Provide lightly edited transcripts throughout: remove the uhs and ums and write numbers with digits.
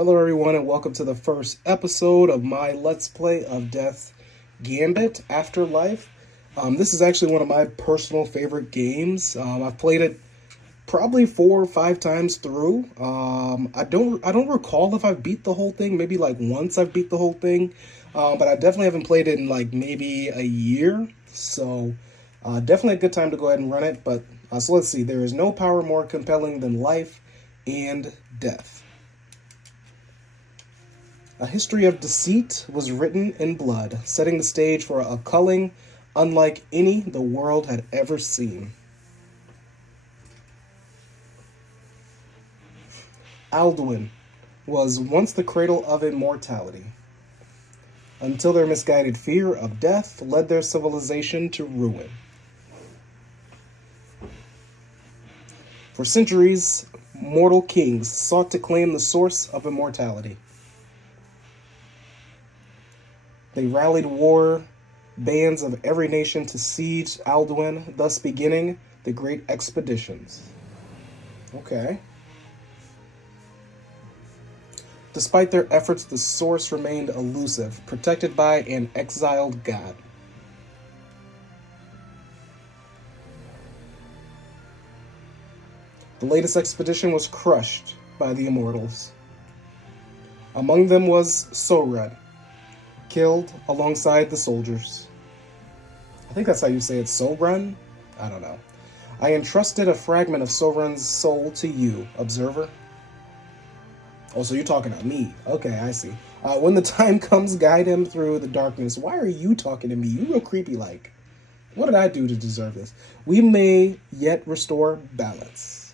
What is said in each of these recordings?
Hello, everyone, and welcome to the first episode of my Let's Play of Death Gambit Afterlife. This is actually one of my personal favorite games. I've played it probably 4 or 5 times through. I don't recall if I've beat the whole thing. Maybe like once I've beat the whole thing, but I definitely haven't played it in like maybe a year. So definitely a good time to go ahead and run it. But so let's see. There is no power more compelling than life and death. A history of deceit was written in blood, setting the stage for a culling unlike any the world had ever seen. Alduin was once the cradle of immortality, until their misguided fear of death led their civilization to ruin. For centuries, mortal kings sought to claim the source of immortality. They rallied war bands of every nation to siege Alduin, thus beginning the Great Expeditions. Okay. Despite their efforts, the source remained elusive, protected by an exiled god. The latest expedition was crushed by the immortals. Among them was Sorad, killed alongside the soldiers. I think that's how you say it, Sobran? I don't know. I entrusted a fragment of Sobran's soul to you, observer. Oh, so you're talking to me. Okay, I see. When the time comes, guide him through the darkness. Why are you talking to me? You real creepy like. What did I do to deserve this? We may yet restore balance.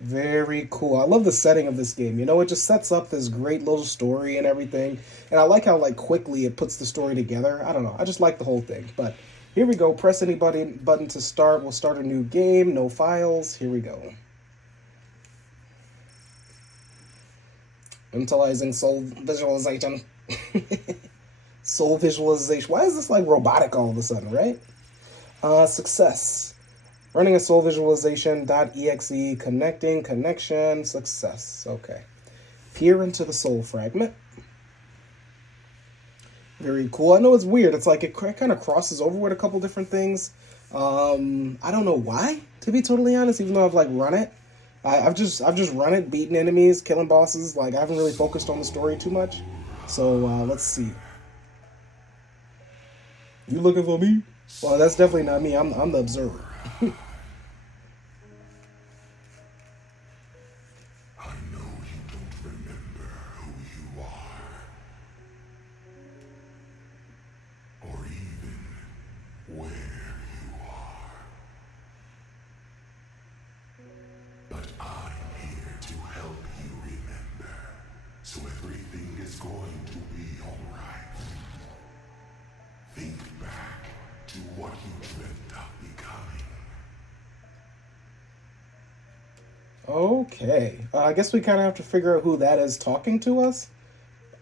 Very cool. I love the setting of this game. You know, it just sets up this great little story and everything. And I like how, like, quickly it puts the story together. I don't know. I just like the whole thing. But here we go. Press any button to start. We'll start a new game. No files. Here we go. Utilizing soul visualization. Soul visualization. Why is this, like, robotic all of a sudden, right? Success. Running a soul visualization.exe, connecting, connection, success. Okay. Peer into the soul fragment. Very cool. I know it's weird. It's like it kind of crosses over with a couple different things. I don't know why, to be totally honest, even though I've like run it. I've just run it, beaten enemies, killing bosses. Like I haven't really focused on the story too much. So let's see. You looking for me? Well, that's definitely not me. I'm the observer. So everything is going to be alright. Think back to what you dreamt of becoming. Okay. I guess we kind of have to figure out who that is talking to us.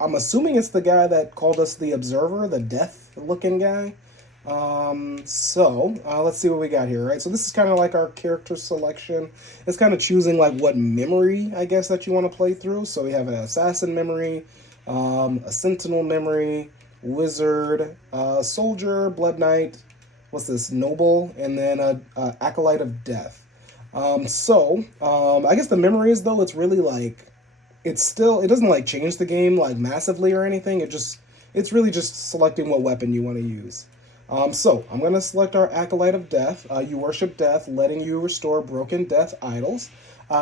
I'm assuming it's the guy that called us the Observer, the death-looking guy. Let's see what we got here, right? So this is kind of like our character selection. It's kind of choosing like what memory, I guess, that you want to play through. So we have an assassin memory, a sentinel memory, wizard, soldier, blood knight, what's this, noble, and then a acolyte of death. I guess the memories, though, it's really like, it doesn't like change the game like massively or anything. It's really just selecting what weapon you want to use. I'm going to select our Acolyte of Death. You worship death, letting you restore broken death idols.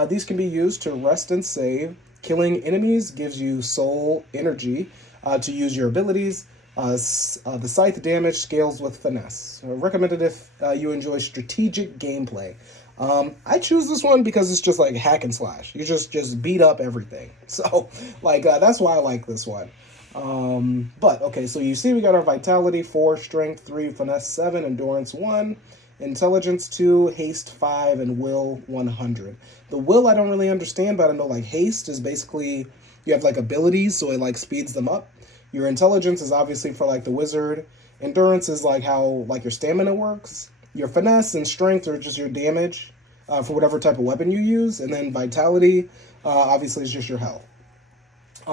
These can be used to rest and save. Killing enemies gives you soul energy to use your abilities. The scythe damage scales with finesse. Recommended if you enjoy strategic gameplay. I choose this one because it's just like hack and slash. You just beat up everything. So, that's why I like this one. Okay, so you see we got our Vitality 4, Strength 3, Finesse 7, Endurance 1, Intelligence 2, Haste 5, and Will 100. The Will I don't really understand, but I know like Haste is basically, you have like abilities, so it like speeds them up. Your Intelligence is obviously for like the Wizard. Endurance is like how like your stamina works. Your Finesse and Strength are just your damage. for whatever type of weapon you use. And then Vitality, obviously, is just your health.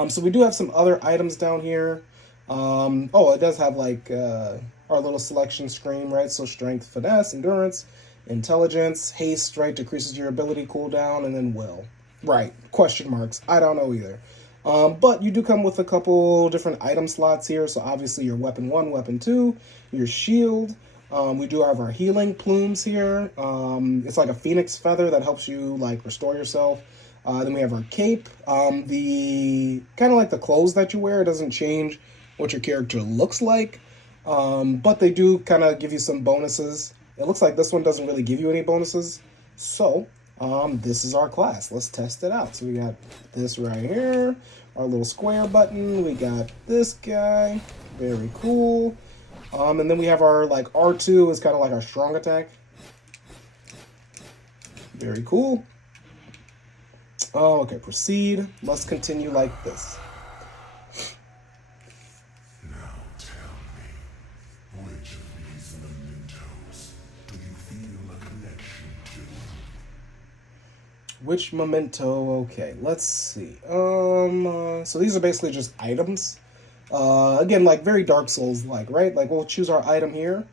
So we do have some other items down here. Oh, it does have like our little selection screen, right? So Strength, Finesse, Endurance, Intelligence, Haste, right? Decreases your ability cooldown, and then Will. Right, question marks. I don't know either. But you do come with a couple different item slots here. So obviously your Weapon 1, Weapon 2, your Shield. We do have our healing plumes here. It's like a phoenix feather that helps you like restore yourself. Then we have our cape. The kind of like the clothes that you wear, it doesn't change what your character looks like. But they do kind of give you some bonuses. It looks like this one doesn't really give you any bonuses. So this is our class. Let's test it out. So we got this right here, our little square button. We got this guy. Very cool. And then we have our like R2 is kind of like our strong attack. Very cool. Oh, okay, proceed. Must continue like this. Now tell me, which of these mementos do you feel a connection to? Which memento? Okay, let's see. So these are basically just items. Again, like very Dark Souls like, right? Like we'll choose our item here.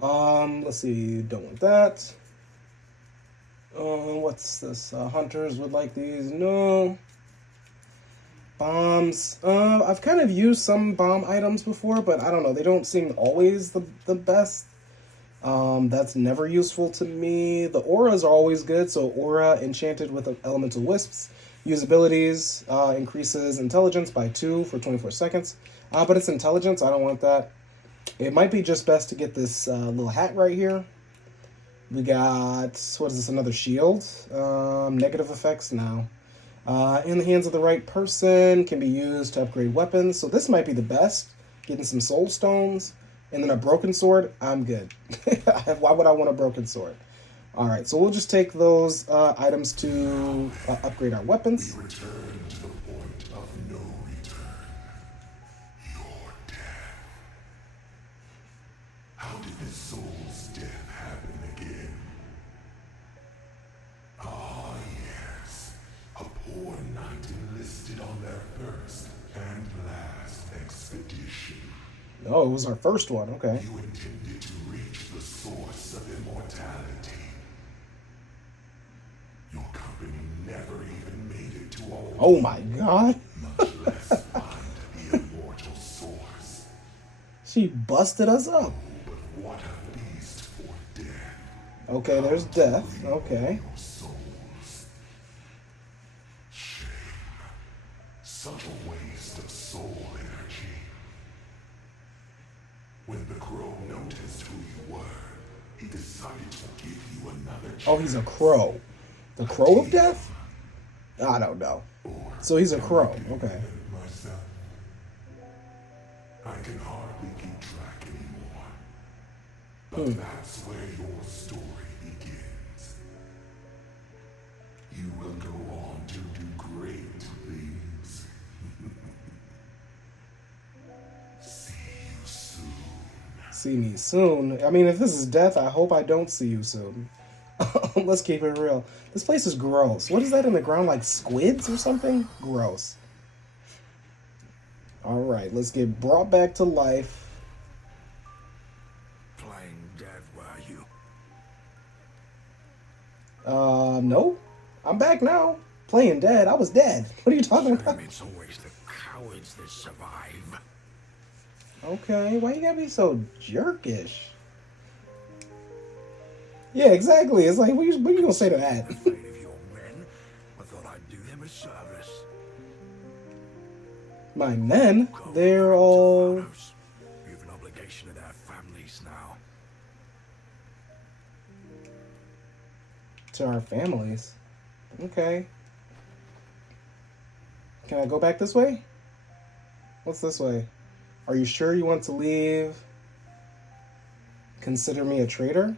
Let's see, don't want that. What's this? Hunters would like these. No. Bombs. I've kind of used some bomb items before, but I don't know. They don't seem always the best. That's never useful to me. The auras are always good. So aura enchanted with elemental wisps. Use abilities, increases intelligence by 2 for 24 seconds. But it's intelligence. I don't want that. It might be just best to get this little hat right here. We got, what is this, another shield? Negative effects now. In the hands of the right person, can be used to upgrade weapons. So this might be the best. Getting some soul stones. And then a broken sword, I'm good. Why would I want a broken sword? All right, so we'll just take those items to upgrade our weapons. We return to the point of no return. Your death. How did this soul's death happen again? Ah, yes. A poor knight enlisted on their first and last expedition. Oh, it was our first one, okay. You intended to reach the source of immortality. Your company never even made it to all. Oh my god. Much less find the immortal source. She busted us up. But what a beast for death. Okay, there's death. Okay. Your souls. Shame. Subtle waste of soul energy. When the crow noticed who you were, he decided to give you another chance. Oh, he's a crow. The crow of death? I don't know. So he's a crow. Okay. Myself. I can hardly keep track anymore. But that's where your story begins. You will go on to do great things. See you soon. See me soon. I mean, if this is death, I hope I don't see you soon. Let's keep it real. This place is gross. What is that in the ground? Like squids or something? Gross. Alright, let's get brought back to life. Playing dead, were you? No. I'm back now. Playing dead. I was dead. What are you talking about? It's always the cowards that survive. Okay, why you gotta be so jerkish? Yeah, exactly. It's like, what you gonna say to that? Afraid of your men, I thought I'd do them a service. My men? They're all... You have an obligation to their families now. To our families. Okay. Can I go back this way? What's this way? Are you sure you want to leave? Consider me a traitor?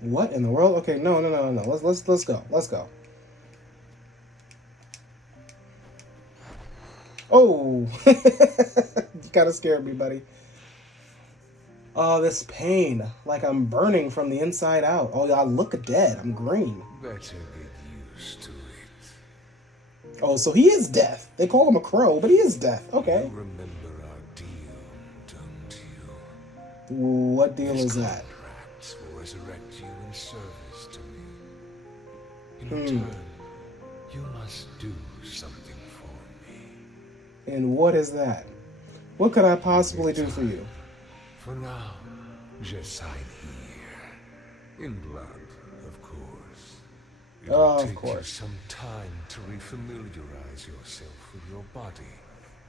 What in the world? Okay, no. Let's go. Let's go. Oh, you kind of scared me, buddy. Oh, this pain. Like I'm burning from the inside out. Oh, I look dead. I'm green. Better get used to it. Oh, so he is death. They call him a crow, but he is death. Okay. You remember our deal, don't you? What deal is that? Contracts will resurrect you in service to me. In return, you must do something for me. And what is that? What could I possibly do for you? For now, just sign here. In blood, of course. It'll take you some time to refamiliarize yourself with your body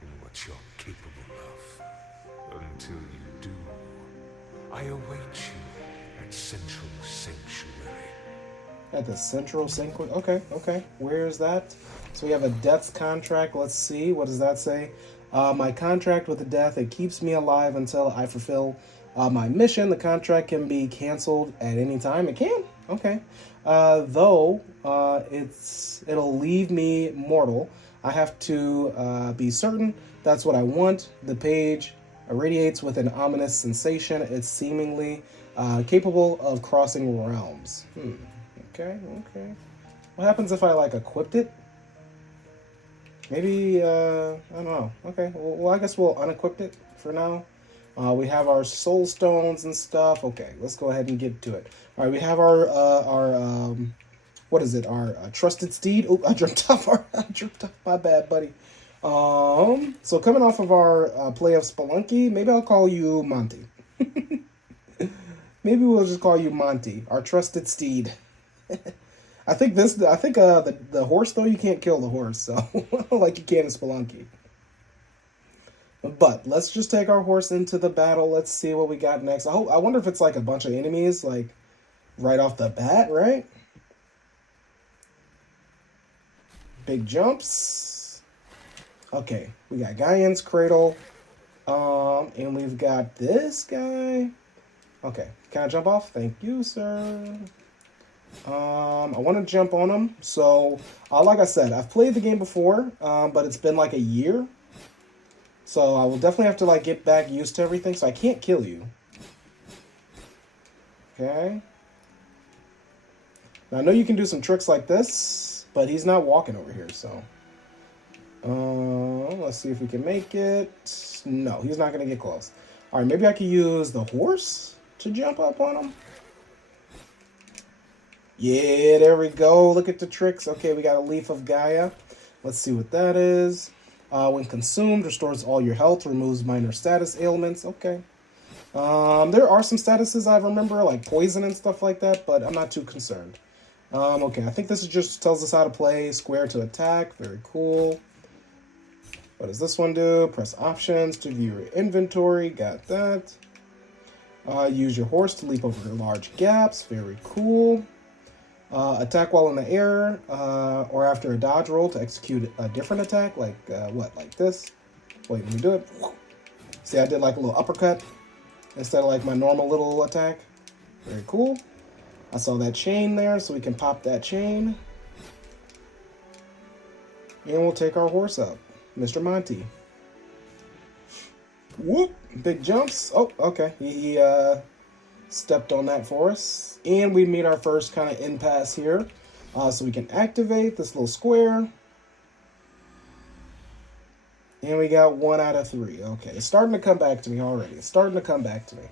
and what you're capable of. Until you do, I await you at Central Sanctuary. At the Central Sanctuary? Okay, okay. Where is that? So we have a death's contract. Let's see. What does that say? My contract with the death, it keeps me alive until I fulfill my mission. The contract can be canceled at any time. It can? Okay. Though it'll leave me mortal. I have to be certain that's what I want. The page irradiates with an ominous sensation. It's seemingly capable of crossing realms. Okay, okay. What happens if I, like, equipped it? Maybe, I don't know. Okay, well, I guess we'll unequip it for now. We have our soul stones and stuff. Okay, let's go ahead and get to it. All right, we have our what is it? Our trusted steed. Oh, I jumped off. My bad, buddy. So coming off of our play of Spelunky, maybe I'll call you Monty. Maybe we'll just call you Monty, our trusted steed. I think the horse, though, you can't kill the horse, so like you can in Spelunky. But let's just take our horse into the battle. Let's see what we got next. I wonder if it's like a bunch of enemies, like right off the bat, right? Big jumps. Okay, we got Gaian's Cradle. And we've got this guy. Okay, can I jump off? Thank you, sir. I want to jump on him. So, like I said, I've played the game before, but it's been like a year. So I will definitely have to like get back used to everything. So I can't kill you. Okay. Now I know you can do some tricks like this, but he's not walking over here. So, let's see if we can make it. No, he's not gonna get close. All right, maybe I could use the horse to jump up on him. Yeah, there we go. Look at the tricks. Okay, we got a Leaf of Gaia. Let's see what that is. When consumed, restores all your health, removes minor status ailments. Okay. There are some statuses I remember, like poison and stuff like that, but I'm not too concerned. Okay, I think this just tells us how to play square to attack. Very cool. What does this one do? Press options to view your inventory. Got that. Use your horse to leap over large gaps. Very cool. Attack while in the air, or after a dodge roll to execute a different attack, like, like this? Wait, let me do it. See, I did like a little uppercut instead of like my normal little attack. Very cool. I saw that chain there, so we can pop that chain. And we'll take our horse up. Mr. Monty. Whoop! Big jumps. Oh, okay. He stepped on that for us. And we meet our first kind of impasse here. So we can activate this little square. And we got 1 out of 3. Okay, it's starting to come back to me already. It's starting to come back to me.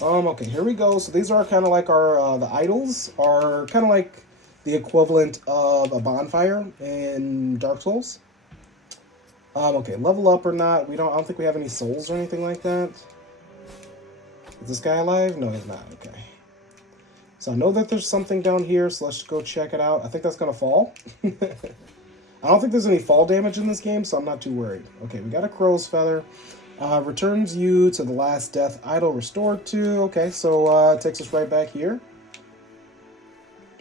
Okay, here we go. So these are kind of like our, the idols are kind of like the equivalent of a bonfire in Dark Souls. Okay, level up or not. I don't think we have any souls or anything like that. Is this guy alive? No, he's not. Okay. So I know that there's something down here, so let's go check it out. I think that's going to fall. I don't think there's any fall damage in this game, so I'm not too worried. Okay, we got a crow's feather. Returns you to the last death idol restored to. Okay, so it takes us right back here.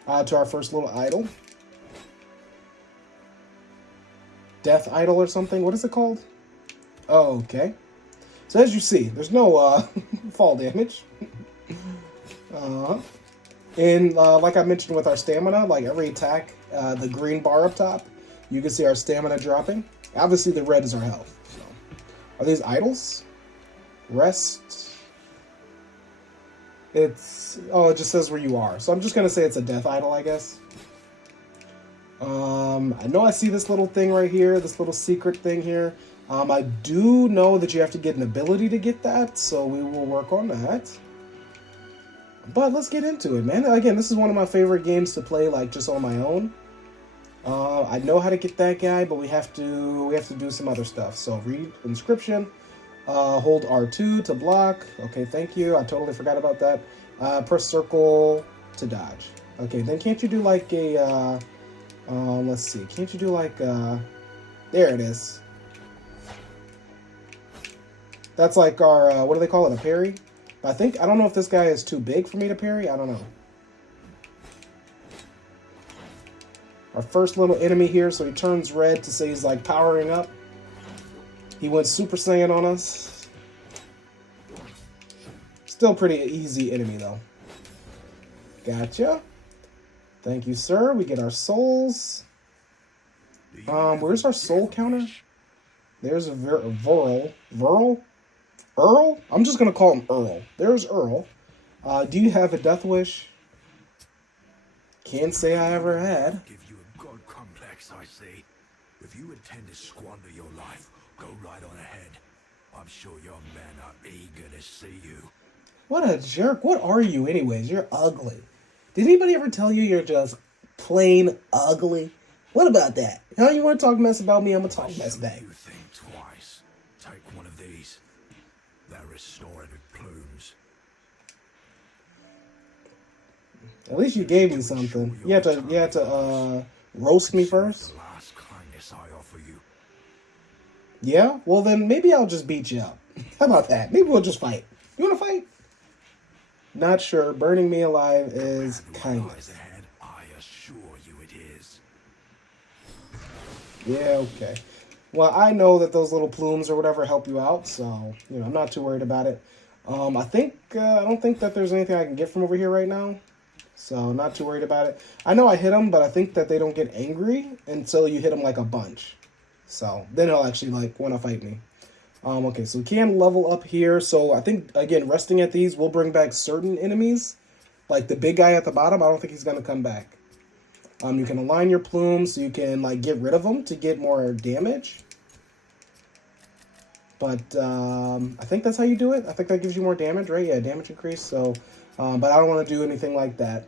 To our first little idol. Death idol or something. What is it called? Oh, okay. So as you see, there's no fall damage. And like I mentioned with our stamina, like every attack, the green bar up top, you can see our stamina dropping. Obviously the red is our health. So. Are these idols? Rest. It's... Oh, it just says where you are. So I'm just going to say it's a death idol, I guess. I know I see this little thing right here, this little secret thing here. I do know that you have to get an ability to get that, so we will work on that. But let's get into it, man. Again, this is one of my favorite games to play, like, just on my own. I know how to get that guy, but we have to do some other stuff. So read inscription, hold R2 to block. Okay, thank you. I totally forgot about that. Press circle to dodge. Okay, then can't you do like a let's see. Can't you do like there it is. That's like our what do they call it? A parry? I don't know if this guy is too big for me to parry. I don't know. Our first little enemy here, so he turns red to say he's like powering up. He went Super Saiyan on us. Still pretty easy enemy though. Gotcha. Thank you, sir. We get our souls. Where's our soul counter? There's a Earl? I'm just gonna call him Earl. There's Earl. Do you have a death wish? Can't say I ever had. Give you a god complex, I see. If you intend to squander your life, go right on ahead. I'm sure your men are eager to see you. What a jerk. What are you anyways? You're ugly. Did anybody ever tell you you're just plain ugly? What about that? How you want to talk mess about me? I'm going to talk mess back. You think twice. Take one of these. They're restorative plumes. At least you gave me something. You had to roast me first? The last kindness I offer you. Yeah? Well, then maybe I'll just beat you up. How about that? Maybe we'll just fight. You want to fight? Not sure. Burning me alive is kindness. Ahead, I assure you it is. Yeah, okay. Well, I know that those little plumes or whatever help you out, so, you know, I'm not too worried about it. I don't think that there's anything I can get from over here right now. So, not too worried about it. I know I hit them, but I think that they don't get angry until you hit them like a bunch. So, then they'll actually, like, want to fight me. Okay, so we can level up here. So, I think, again, resting at these will bring back certain enemies. Like the big guy at the bottom, I don't think he's going to come back. You can align your plumes so you can, like, get rid of them to get more damage. But, I think that's how you do it. I think that gives you more damage, right? Yeah, damage increase, so... but I don't want to do anything like that.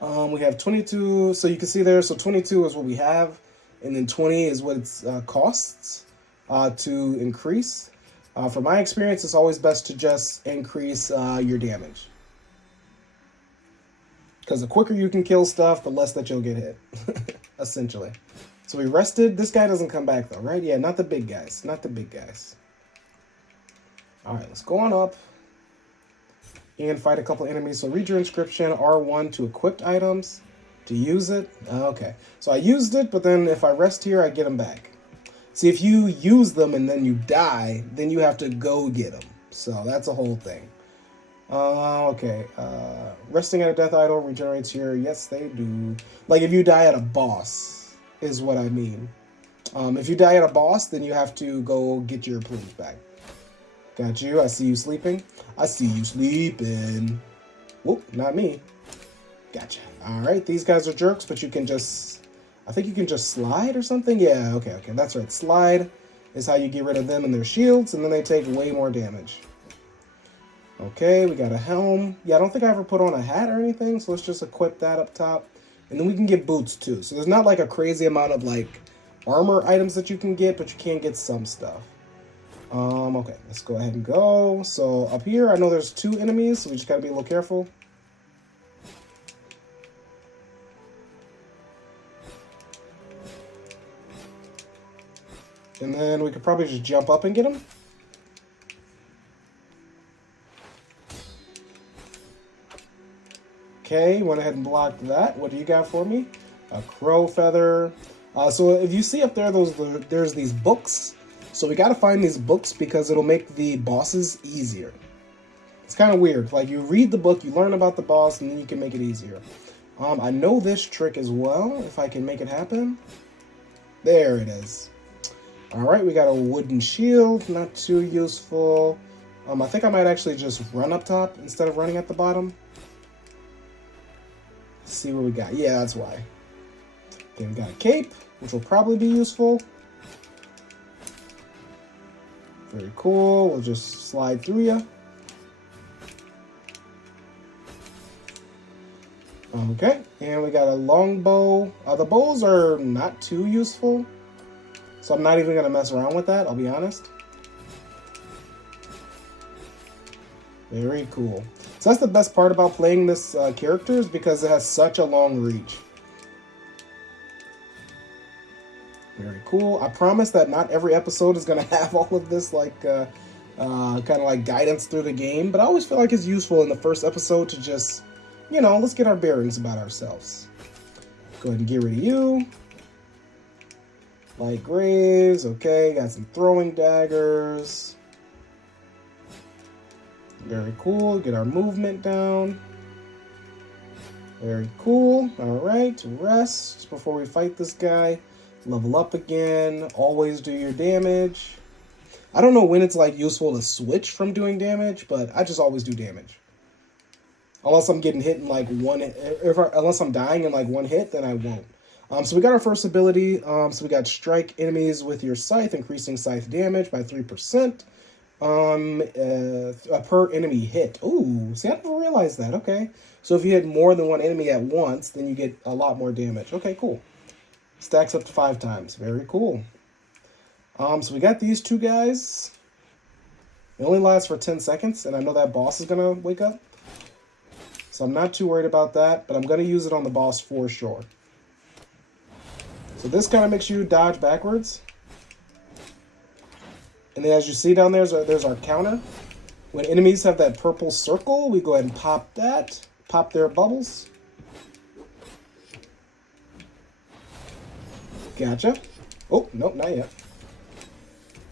We have 22, so you can see there, so 22 is what we have, and then 20 is what it costs to increase. From my experience, it's always best to just increase your damage. Because the quicker you can kill stuff, the less that you'll get hit, essentially. So we rested. This guy doesn't come back, though, right? Yeah, not the big guys. Not the big guys. All right, let's go on up and fight a couple enemies. So read your inscription, R1 to equipped items, to use it. Okay, so I used it, but then if I rest here, I get them back. See, if you use them and then you die, then you have to go get them. So that's a whole thing. Okay, resting at a death idol regenerates here. Yes, they do. Like if you die at a boss is what I mean. If you die at a boss, then you have to go get your plumes back. Got you. I see you sleeping. I see you sleeping. Whoop, not me. Gotcha. Alright, these guys are jerks, but you can just... I think you can just slide or something? Yeah, okay, that's right. Slide is how you get rid of them and their shields, and then they take way more damage. Okay, we got a helm. Yeah, I don't think I ever put on a hat or anything, so let's just equip that up top. And then we can get boots, too. So there's not, like, a crazy amount of, like, armor items that you can get, but you can get some stuff. Okay, let's go ahead and go. So up here, I know there's 2 enemies, so we just gotta be a little careful. And then we could probably just jump up and get them. Okay, went ahead and blocked that. What do you got for me? A crow feather. So if you see up there, there's these books. So we gotta find these books because it'll make the bosses easier. It's kind of weird. Like you read the book, you learn about the boss, and then you can make it easier. I know this trick as well, if I can make it happen. There it is. Alright, we got a wooden shield, not too useful. I think I might actually just run up top instead of running at the bottom. Let's see what we got. Yeah, that's why. Okay, we got a cape, which will probably be useful. Very cool. We'll just slide through you. Okay, and we got a long bow. The bows are not too useful, so I'm not even going to mess around with that, I'll be honest. Very cool. So that's the best part about playing this character, is because it has such a long reach. Very cool. I promise that not every episode is going to have all of this, like, kind of like guidance through the game, but I always feel like it's useful in the first episode to just, you know, let's get our bearings about ourselves. Go ahead and get rid of you. Light graves, okay, got some throwing daggers. Very cool, get our movement down. Very cool, alright, rest before we fight this guy. Level up again, always do your damage. I don't know when it's like useful to switch from doing damage, but I just always do damage. Unless I'm getting hit in like unless I'm dying in like one hit, then I won't. So we got our first ability. So we got strike enemies with your scythe, increasing scythe damage by 3%. Per enemy hit. Ooh, see, I never realized that. Okay. So if you hit more than one enemy at once, then you get a lot more damage. Okay, cool. Stacks up to 5 times. Very cool. So we got these two guys. It only lasts for 10 seconds, and I know that boss is going to wake up. So I'm not too worried about that, but I'm going to use it on the boss for sure. So this kind of makes you dodge backwards. And then as you see down there, there's our counter. When enemies have that purple circle, we go ahead and pop that. Pop their bubbles. Gotcha. Oh, nope, not yet.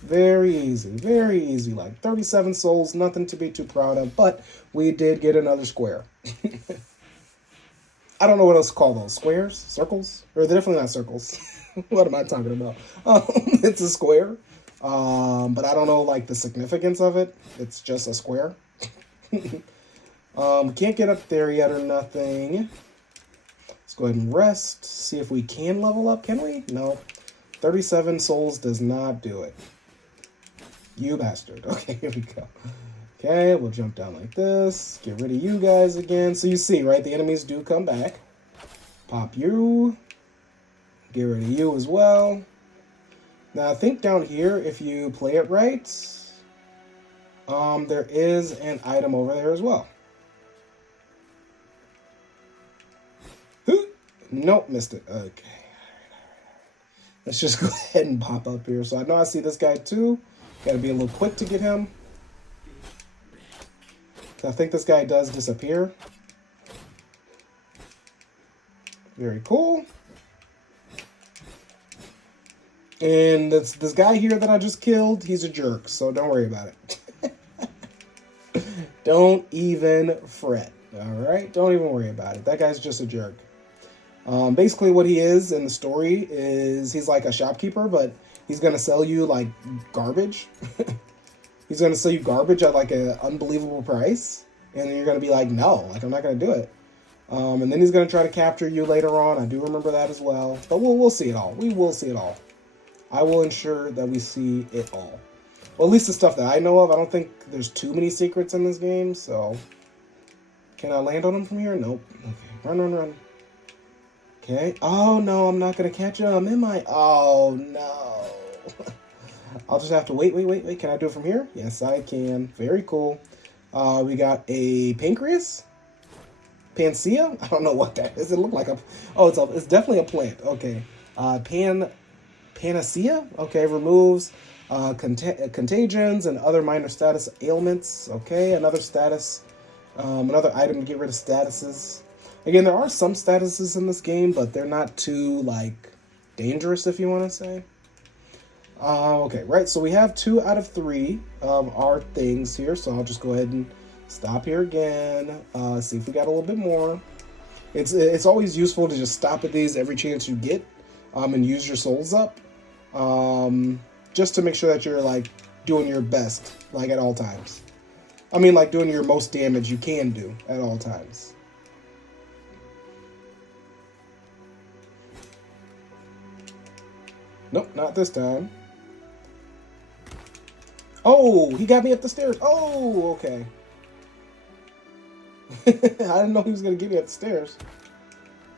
Very easy, like 37 souls, nothing to be too proud of, but we did get another square. I don't know what else to call those. Squares? Circles? Or they're definitely not circles. What am I talking about? It's a square, but I don't know like the significance of it. It's just a square. Can't get up there yet or nothing. Let's go ahead and rest, see if we can level up. Can we? No. 37 souls does not do it. You bastard. Okay, here we go. Okay, we'll jump down like this. Get rid of you guys again. So you see, right? The enemies do come back. Pop you. Get rid of you as well. Now, I think down here, if you play it right, there is an item over there as well. Nope, missed it. Okay. Let's just go ahead and pop up here. So I know I see this guy too. Got to be a little quick to get him. I think this guy does disappear. Very cool. And this guy here that I just killed, he's a jerk, so don't worry about it. Don't even fret, all right? Don't even worry about it. That guy's just a jerk. Basically what he is in the story is he's like a shopkeeper, but he's going to sell you like garbage. He's going to sell you garbage at like an unbelievable price. And then you're going to be like, no, like I'm not going to do it. And then he's going to try to capture you later on. I do remember that as well. But we'll see it all. We will see it all. I will ensure that we see it all. Well, at least the stuff that I know of. I don't think there's too many secrets in this game. So can I land on him from here? Nope. Okay. Run. Okay. Oh, no, I'm not going to catch him, am I? Oh, no. I'll just have to wait. Can I do it from here? Yes, I can. Very cool. We got a pancreas? Panacea? I don't know what that is. It looked like a... Oh, it's definitely a plant. Okay. Panacea? Okay, removes contagions and other minor status ailments. Okay, another status... another item to get rid of statuses. Again, there are some statuses in this game, but they're not too, like, dangerous, if you want to say. Okay, right, so we have 2 out of 3 of our things here, so I'll just go ahead and stop here again, see if we got a little bit more. It's always useful to just stop at these every chance you get, and use your souls up, just to make sure that you're, like, doing your best, like, at all times. I mean, like doing your most damage you can do at all times. Nope, not this time. Oh, he got me up the stairs. Oh, okay. I didn't know he was going to get me up the stairs.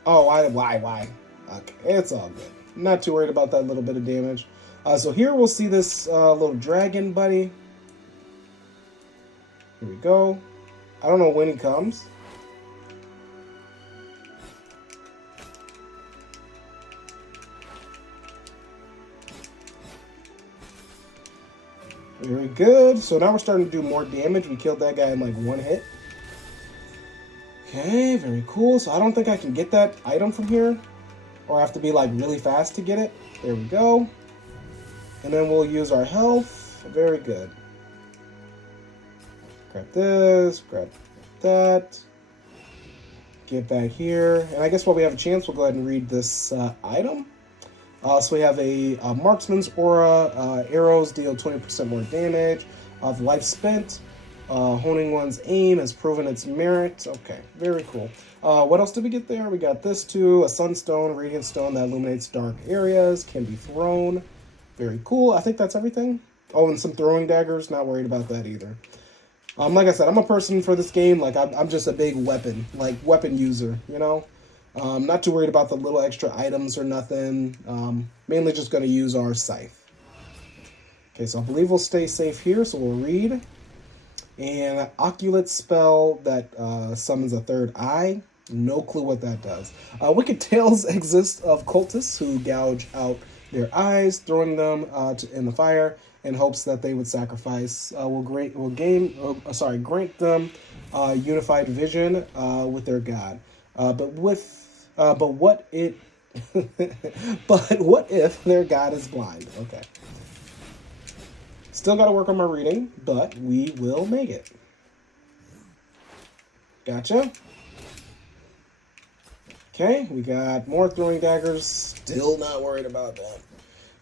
Oh, why? Okay, it's all good. Not too worried about that little bit of damage. So here we'll see this little dragon buddy. Here we go. I don't know when he comes. Very good. So now we're starting to do more damage. We killed that guy in like one hit. Okay, very cool. So I don't think I can get that item from here. Or I have to be like really fast to get it. There we go. And then we'll use our health. Very good. Grab this, grab that. Get back here. And I guess while we have a chance, we'll go ahead and read this item. So we have a marksman's aura. Arrows deal 20% more damage. The life spent. Honing one's aim has proven its merit. Okay, very cool. What else did we get there? We got this too. A sunstone, radiant stone that illuminates dark areas. Can be thrown. Very cool. I think that's everything. Oh, and some throwing daggers. Not worried about that either. Like I said, I'm a person for this game. Like I'm just a big weapon user. You know. Not too worried about the little extra items or nothing. Mainly just going to use our scythe. Okay, so I believe we'll stay safe here. So we'll read. And oculate spell that summons a third eye. No clue what that does. Wicked tales exist of cultists who gouge out their eyes, throwing them in the fire in hopes that they would sacrifice. Grant them unified vision with their god. But what if their god is blind? Okay. Still got to work on my reading, but we will make it. Gotcha. Okay, we got more throwing daggers. Still not worried about that.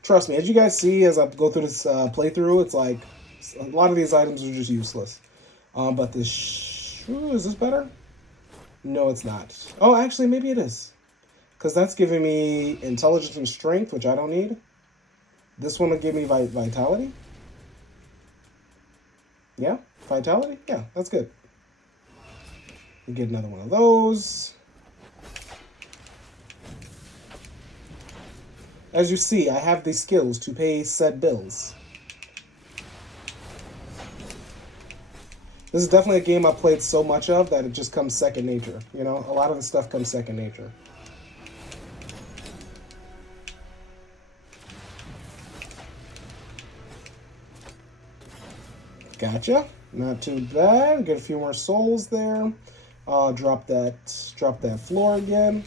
Trust me, as you guys see, as I go through this playthrough, it's like a lot of these items are just useless. But this... is this better? No, it's not. Oh, actually, maybe it is. Because that's giving me intelligence and strength, which I don't need. This one will give me vitality. Yeah, vitality? Yeah, that's good. We get another one of those. As you see, I have the skills to pay said bills. This is definitely a game I've played so much of that it just comes second nature. You know, a lot of the stuff comes second nature. Gotcha. Not too bad. Get a few more souls there. Drop that floor again.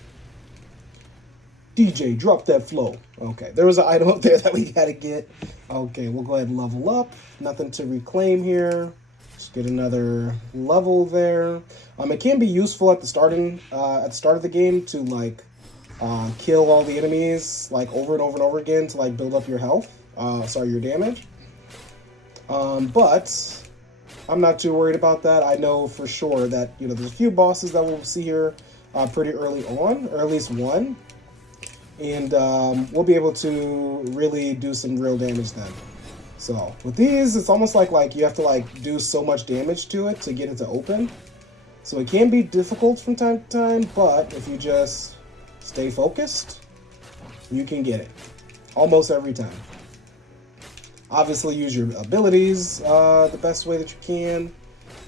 DJ, drop that flow. Okay, there was an item up there that we gotta get. Okay, we'll go ahead and level up. Nothing to reclaim here. Just get another level there. It can be useful at the start of the game to like kill all the enemies like over and over and over again to like build up your health. Your damage. But I'm not too worried about that. I know for sure that, you know, there's a few bosses that we'll see here pretty early on, or at least one. And we'll be able to really do some real damage then. So with these, it's almost like you have to like do so much damage to it to get it to open. So it can be difficult from time to time, but if you just stay focused, you can get it almost every time. Obviously, use your abilities the best way that you can,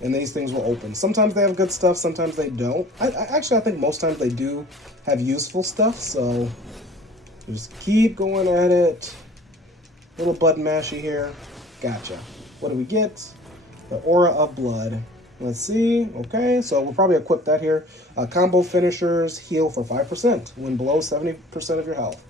and these things will open. Sometimes they have good stuff, sometimes they don't. I think most times they do have useful stuff, so just keep going at it. Little button mashy here. Gotcha. What do we get? The Aura of Blood. Let's see. Okay, so we'll probably equip that here. Combo finishers heal for 5% when below 70% of your health.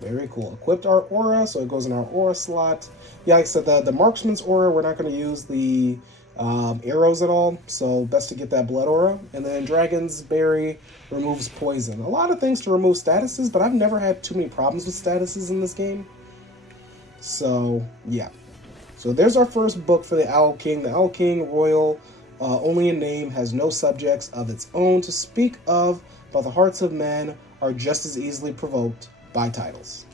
Very cool. Equipped our aura, so it goes in our aura slot. Yeah, like I said, the marksman's aura, we're not going to use the arrows at all, so best to get that blood aura. And then Dragon's Berry removes poison. A lot of things to remove statuses, but I've never had too many problems with statuses in this game. So, yeah. So there's our first book for the Owl King. The Owl King, royal, only in name, has no subjects of its own to speak of, but the hearts of men are just as easily provoked by titles.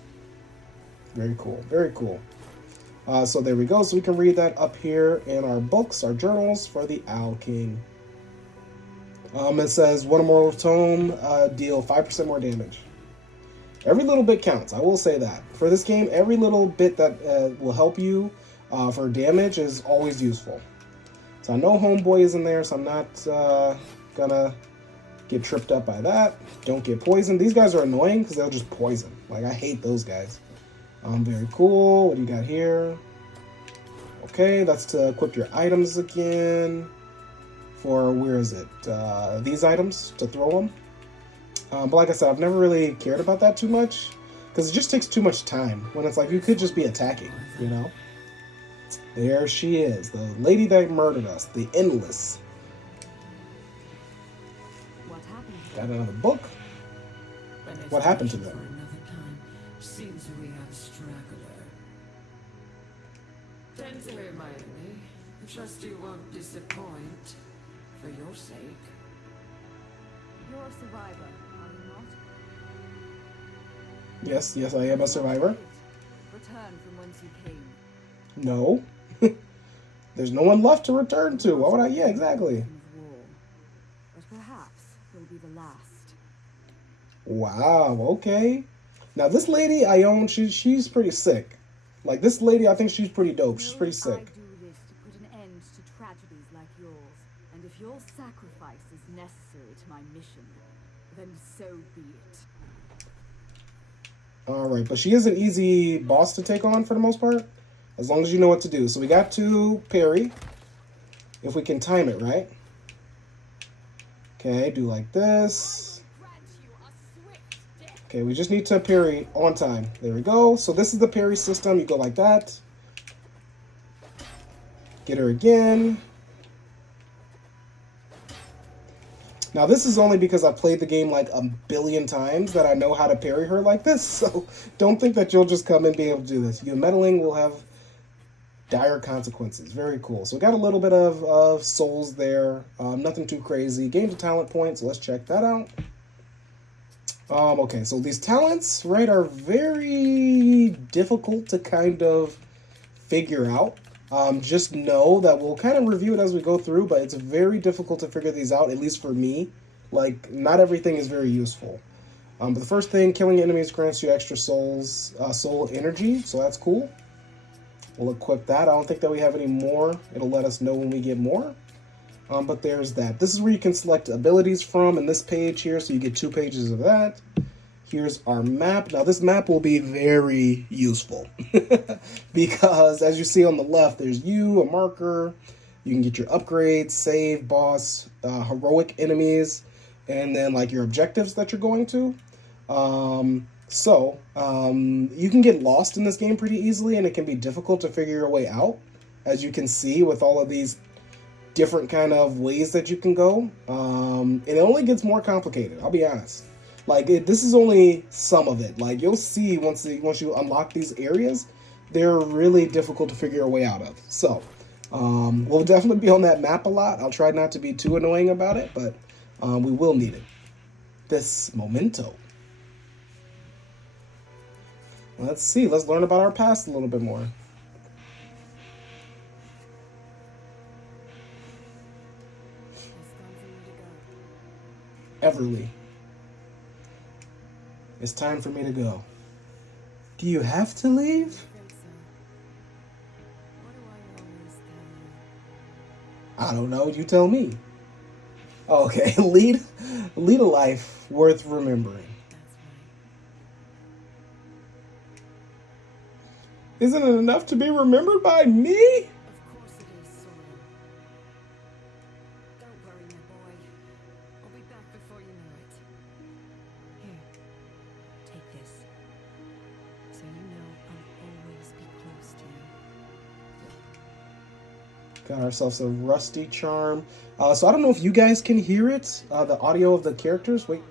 Very cool, very cool. So there we go. So we can read that up here in our books, our journals for the Owl King. It says, one immortal tome, deal 5% more damage. Every little bit counts, I will say that. For this game, every little bit that will help you for damage is always useful. So I know Homeboy is in there, so I'm not gonna get tripped up by that. Don't get poisoned. These guys are annoying because they'll just poison. Like, I hate those guys. Very cool. What do you got here? Okay, that's to equip your items again. For, where is it? These items, to throw them. But like I said, I've never really cared about that too much. Because it just takes too much time. When it's like, you could just be attacking, you know? There she is. The lady that murdered us. The Endless. What happened? Got another book. What happened to them? Seems we have a straggler. Tend to her, my enemy. Trust you won't disappoint. For your sake. You're a survivor, are you not? Yes, I am a survivor. Return from whence you came. No. There's no one left to return to. Why would I? Yeah, exactly. War. But perhaps will be the last. Wow, okay. Now this lady I own, she's pretty sick. Like, this lady, I think she's pretty dope. She's pretty sick. I do this to put an end to tragedies like yours. And if your sacrifice is necessary to my mission, then so be it. Alright, but she is an easy boss to take on for the most part. As long as you know what to do. So we got to parry. If we can time it right. Okay, do like this. Okay, we just need to parry on time. There we go. So this is the parry system. You go like that. Get her again. Now this is only because I've played the game like a billion times that I know how to parry her like this. So don't think that you'll just come and be able to do this. Your meddling will have dire consequences. Very cool. So we got a little bit of souls there. Nothing too crazy. Gained a talent point, so let's check that out. Okay, so these talents, right, are very difficult to kind of figure out. Just know that we'll kind of review it as we go through, but it's very difficult to figure these out, at least for me. Like, not everything is very useful. But the first thing, killing enemies grants you extra souls, soul energy, so that's cool. We'll equip that. I don't think that we have any more. It'll let us know when we get more. But there's that. This is where you can select abilities from in this page here, so you get 2 pages of that. Here's our map. Now this map will be very useful because as you see on the left, there's you, a marker. You can get your upgrades, save, boss, heroic enemies, and then like your objectives that you're going to. You can get lost in this game pretty easily, and it can be difficult to figure your way out, as you can see with all of these different kind of ways that you can go. And it only gets more complicated, I'll be honest. Like, this is only some of it. Like, you'll see once you unlock these areas, they're really difficult to figure your way out of. So, we'll definitely be on that map a lot. I'll try not to be too annoying about it, but we will need it. This memento. Let's see. Let's learn about our past a little bit more. Everly. It's time for me to go. Do you have to leave? I don't know. You tell me. Okay, lead a life worth remembering. Isn't it enough to be remembered by me? Of course it is, Soren. Don't worry, my boy. I'll be back before you know it. Here, take this. So you know I'll always be close to you. Got ourselves a rusty charm. So I don't know if you guys can hear it, the audio of the characters. Wait.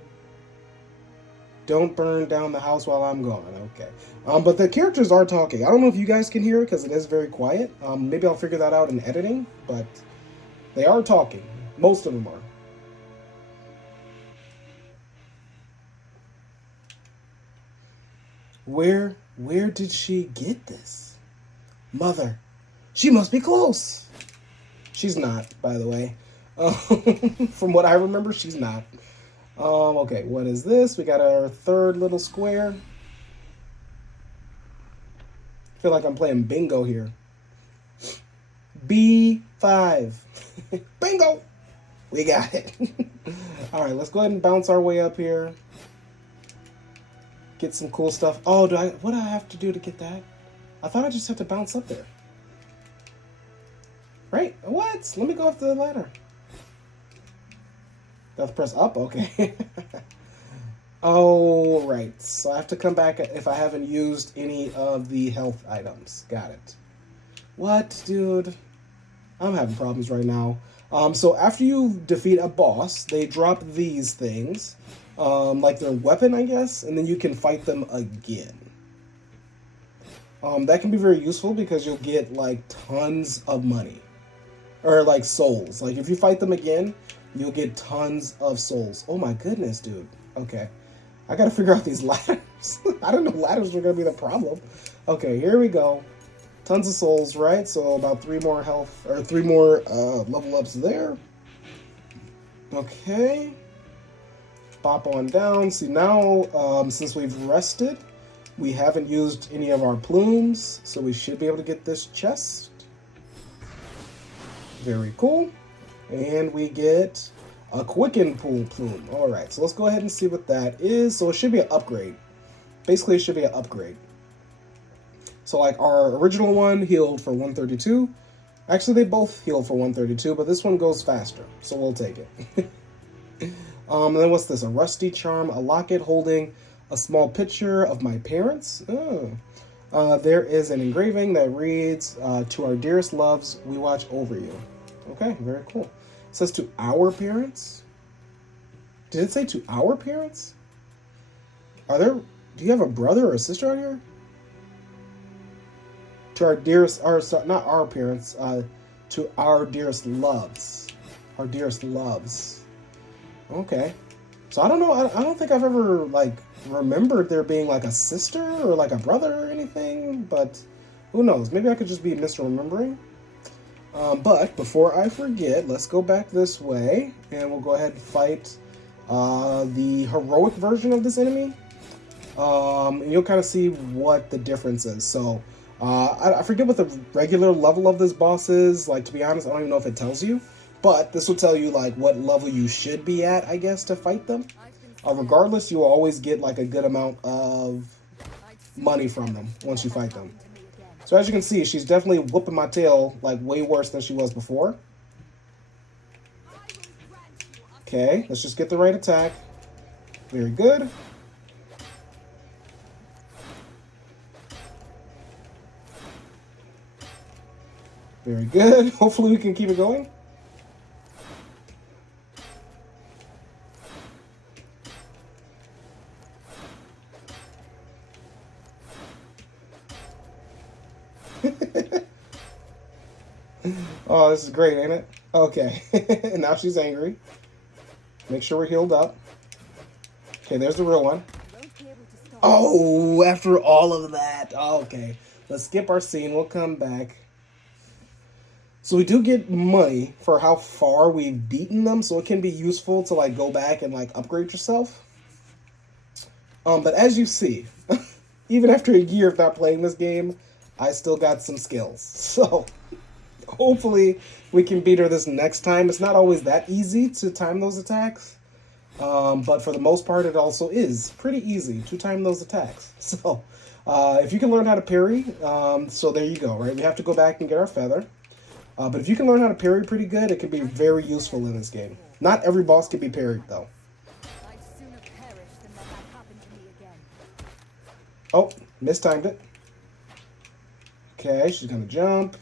Don't burn down the house while I'm gone. Okay. But the characters are talking. I don't know if you guys can hear it because it is very quiet. Maybe I'll figure that out in editing, but they are talking. Most of them are. Where did she get this? Mother, she must be close. She's not, by the way. From what I remember, she's not. Okay, what is this? We got our third little square. I feel like I'm playing bingo here. B5. Bingo! We got it. All right, let's go ahead and bounce our way up here. Get some cool stuff. Oh, what do I have to do to get that? I thought I just have to bounce up there. Right? What? Let me go up the ladder. Do I have to press up? Okay. Oh, right. So I have to come back if I haven't used any of the health items. Got it. What, dude? I'm having problems right now. So after you defeat a boss, they drop these things. Like their weapon, I guess. And then you can fight them again. That can be very useful because you'll get, like, tons of money. Or, like, souls. Like, if you fight them again, you'll get tons of souls. Oh, my goodness, dude. Okay. I gotta figure out these ladders. I didn't know ladders were gonna be the problem. Okay, here we go. Tons of souls, right? So about 3 more health, or 3 more level ups there. Okay. Bop on down. See, now, since we've rested, we haven't used any of our plumes, so we should be able to get this chest. Very cool. And we get a quicken pool plume. Alright, so let's go ahead and see what that is. So it should be an upgrade. Basically, it should be an upgrade. So like our original one healed for 132. Actually, they both heal for 132, but this one goes faster. So we'll take it. And then what's this? A rusty charm, a locket holding a small picture of my parents. Oh. There is an engraving that reads, to our dearest loves, we watch over you. Okay, very cool. It says to our parents? Did it say to our parents? Do you have a brother or a sister out here? To our dearest, not our parents, to our dearest loves. Our dearest loves. Okay. So I don't know, I don't think I've ever, like, remembered there being, like, a sister or, like, a brother or anything, but who knows? Maybe I could just be misremembering. But before I forget, let's go back this way, and we'll go ahead and fight the heroic version of this enemy. And you'll kind of see what the difference is. So, I forget what the regular level of this boss is. Like, to be honest, I don't even know if it tells you. But this will tell you, like, what level you should be at, I guess, to fight them. Regardless, you will always get, like, a good amount of money from them once you fight them. So as you can see, she's definitely whooping my tail, like, way worse than she was before. Okay, let's just get the right attack. Very good. Very good. Hopefully we can keep it going. Oh, this is great, ain't it? Okay. And now she's angry. Make sure we're healed up. Okay, there's the real one. Oh, after all of that. Okay. Let's skip our scene. We'll come back. So we do get money for how far we've beaten them, so it can be useful to, like, go back and, like, upgrade yourself. But as you see, even after a year of not playing this game, I still got some skills. So hopefully we can beat her this next time. It's not always that easy to time those attacks. But for the most part, it also is pretty easy to time those attacks. So if you can learn how to parry, so there you go, right? We have to go back and get our feather. But if you can learn how to parry pretty good, it can be very useful in this game. Not every boss can be parried, though. Oh, mistimed it. Okay, she's gonna jump.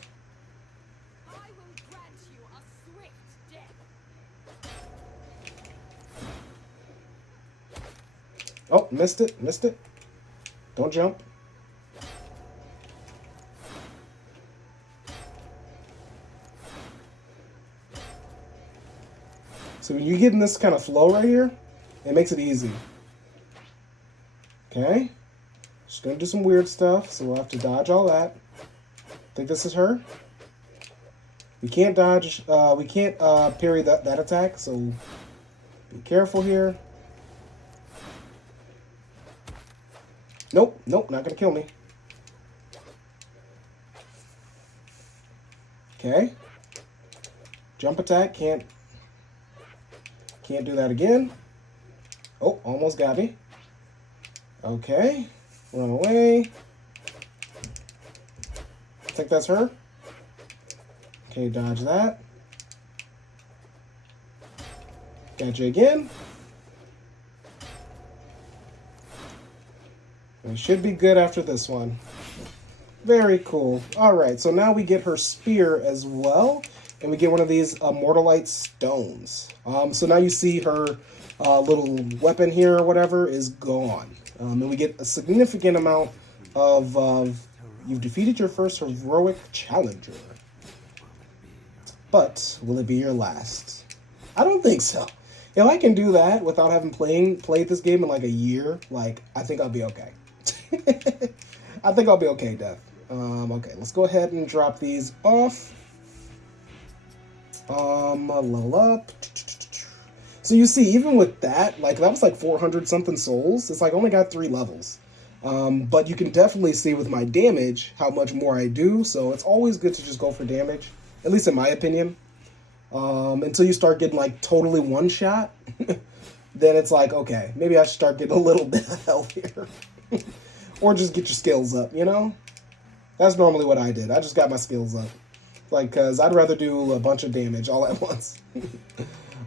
Oh, missed it. Missed it. Don't jump. So when you get in this kind of flow right here, it makes it easy. Okay. Just gonna do some weird stuff, so we'll have to dodge all that. Think this is her? We can't dodge, we can't parry that attack, so be careful here. Nope, nope, not gonna kill me. Okay. Jump attack, can't do that again. Oh, almost got me. Okay. Run away. I think that's her. Okay, dodge that. Got you again. We should be good after this one. Very cool. Alright, so now we get her spear as well. And we get one of these Immortalite stones. So now you see her little weapon here or whatever is gone. And we get a significant amount of... you've defeated your first heroic challenger. But will it be your last? I don't think so. If I can do that without having played this game in like a year, like, I think I'll be okay. I think I'll be okay, Death. Okay, let's go ahead and drop these off. Level up. So you see, even with that, like, that was like 400 something souls. It's like only got 3 levels. But you can definitely see with my damage how much more I do. So it's always good to just go for damage, at least in my opinion. Until you start getting like totally one shot, then it's like, okay, maybe I should start getting a little bit of health here. Or just get your skills up, you know? That's normally what I did. I just got my skills up. Like, because I'd rather do a bunch of damage all at once.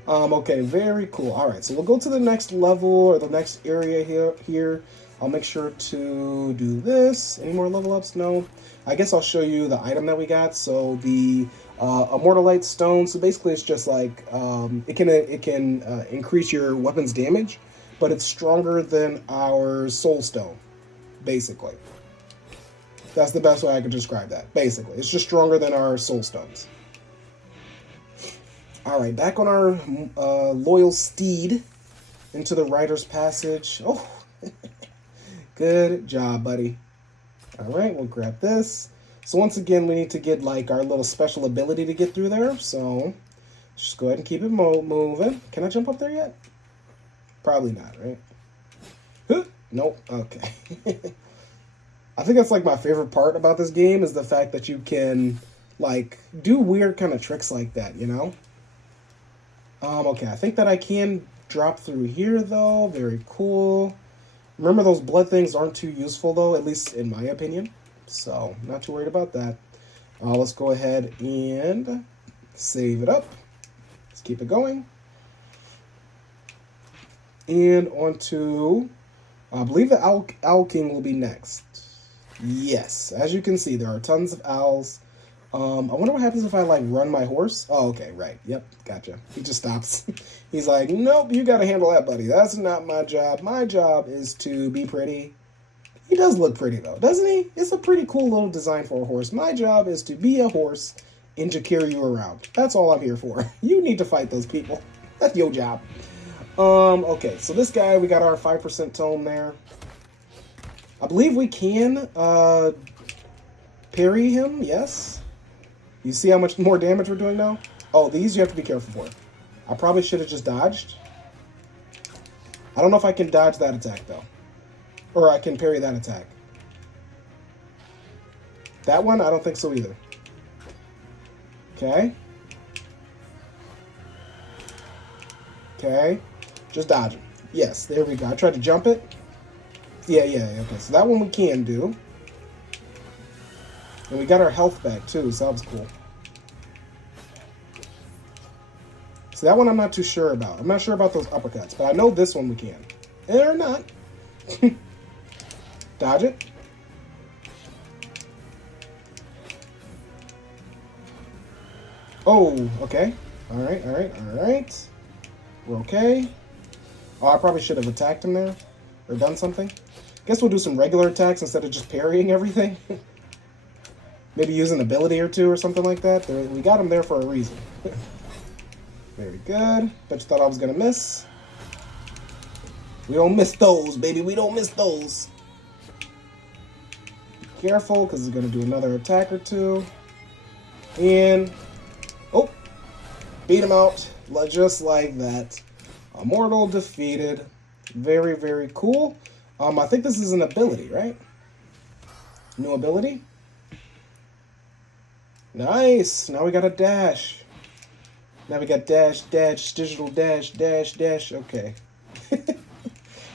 Okay, very cool. All right, so we'll go to the next level or the next area here. I'll make sure to do this. Any more level ups? No. I guess I'll show you the item that we got. So the Immortalite stone. So basically, it's just like it can increase your weapon's damage, but it's stronger than our soul stone. Basically, that's the best way I could describe that. Basically, it's just stronger than our soul stones. All right, back on our loyal steed into the Rider's Passage. Oh, good job, buddy. All right, we'll grab this. So once again, we need to get like our little special ability to get through there. So just go ahead and keep it moving. Can I jump up there yet? Probably not, right? Nope. Okay. I think that's like my favorite part about this game is the fact that you can like do weird kind of tricks like that, you know? Okay, I think that I can drop through here though. Very cool. Remember, those blood things aren't too useful though, at least in my opinion. So, not too worried about that. Let's go ahead and save it up. Let's keep it going. And on to, I believe the Owl King will be next. Yes, as you can see, there are tons of owls. I wonder what happens if I, like, run my horse. Oh, okay, right. Yep, gotcha. He just stops. He's like, nope, you gotta handle that, buddy. That's not my job. My job is to be pretty. He does look pretty, though, doesn't he? It's a pretty cool little design for a horse. My job is to be a horse and to carry you around. That's all I'm here for. You need to fight those people. That's your job. Okay, so this guy, we got our 5% tome there. I believe we can parry him, yes. You see how much more damage we're doing now? Oh, these you have to be careful for. I probably should have just dodged. I don't know if I can dodge that attack, though. Or I can parry that attack. That one, I don't think so either. Okay. Okay. Just dodge him. Yes, there we go. I tried to jump it. Yeah, okay. So that one we can do. And we got our health back, too, so that was cool. So that one I'm not too sure about. I'm not sure about those uppercuts, but I know this one we can. Or not. Dodge it. Oh, okay. Alright. We're okay. Oh, I probably should have attacked him there. or done something. Guess we'll do some regular attacks instead of just parrying everything. Maybe use an ability or two or something like that. We got him there for a reason. Very good. Bet you thought I was going to miss. We don't miss those, baby. We don't miss those. Be careful, because he's going to do another attack or two. And... oh! Beat him out. Just like that. Immortal defeated. Very, very cool. I think this is an ability, right? New ability? Nice. Now we got a dash. Now we got dash, digital dash. Okay.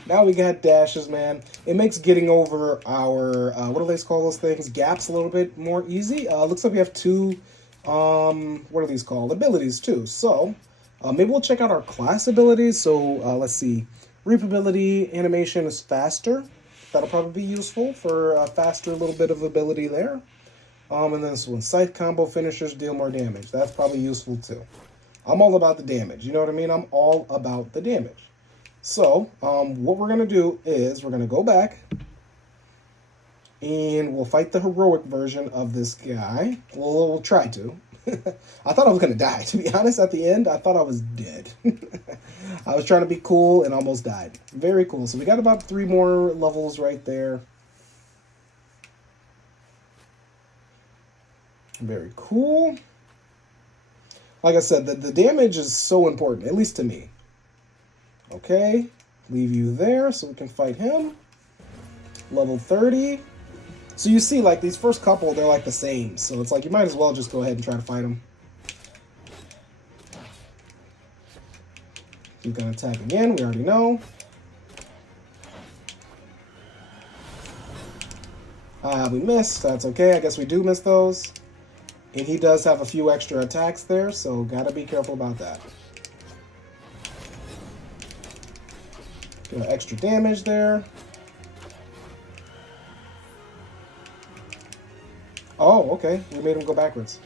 Now we got dashes, man. It makes getting over our, what do they call those things? Gaps a little bit more easy. Looks like we have two, what are these called? Abilities, too. So, maybe we'll check out our class abilities. So, let's see. Reap ability animation is faster. That'll probably be useful for a faster little bit of ability there. And then this one, scythe combo finishers deal more damage. That's probably useful too. I'm all about the damage. You know what I mean? I'm all about the damage. So, what we're going to do is we're going to go back and we'll fight the heroic version of this guy. We'll try to. I thought I was going to die, to be honest. At the end, I thought I was dead. I was trying to be cool and almost died. Very cool. So we got about 3 more levels right there. Very cool. Like I said, the damage is so important, at least to me. Okay, leave you there so we can fight him. Level 30. So you see, like, these first couple, they're like the same. So it's like you might as well just go ahead and try to fight them. He's going to attack again, we already know. We missed, that's okay. I guess we do miss those. And he does have a few extra attacks there, so gotta be careful about that. Got extra damage there. Oh, okay. We made him go backwards.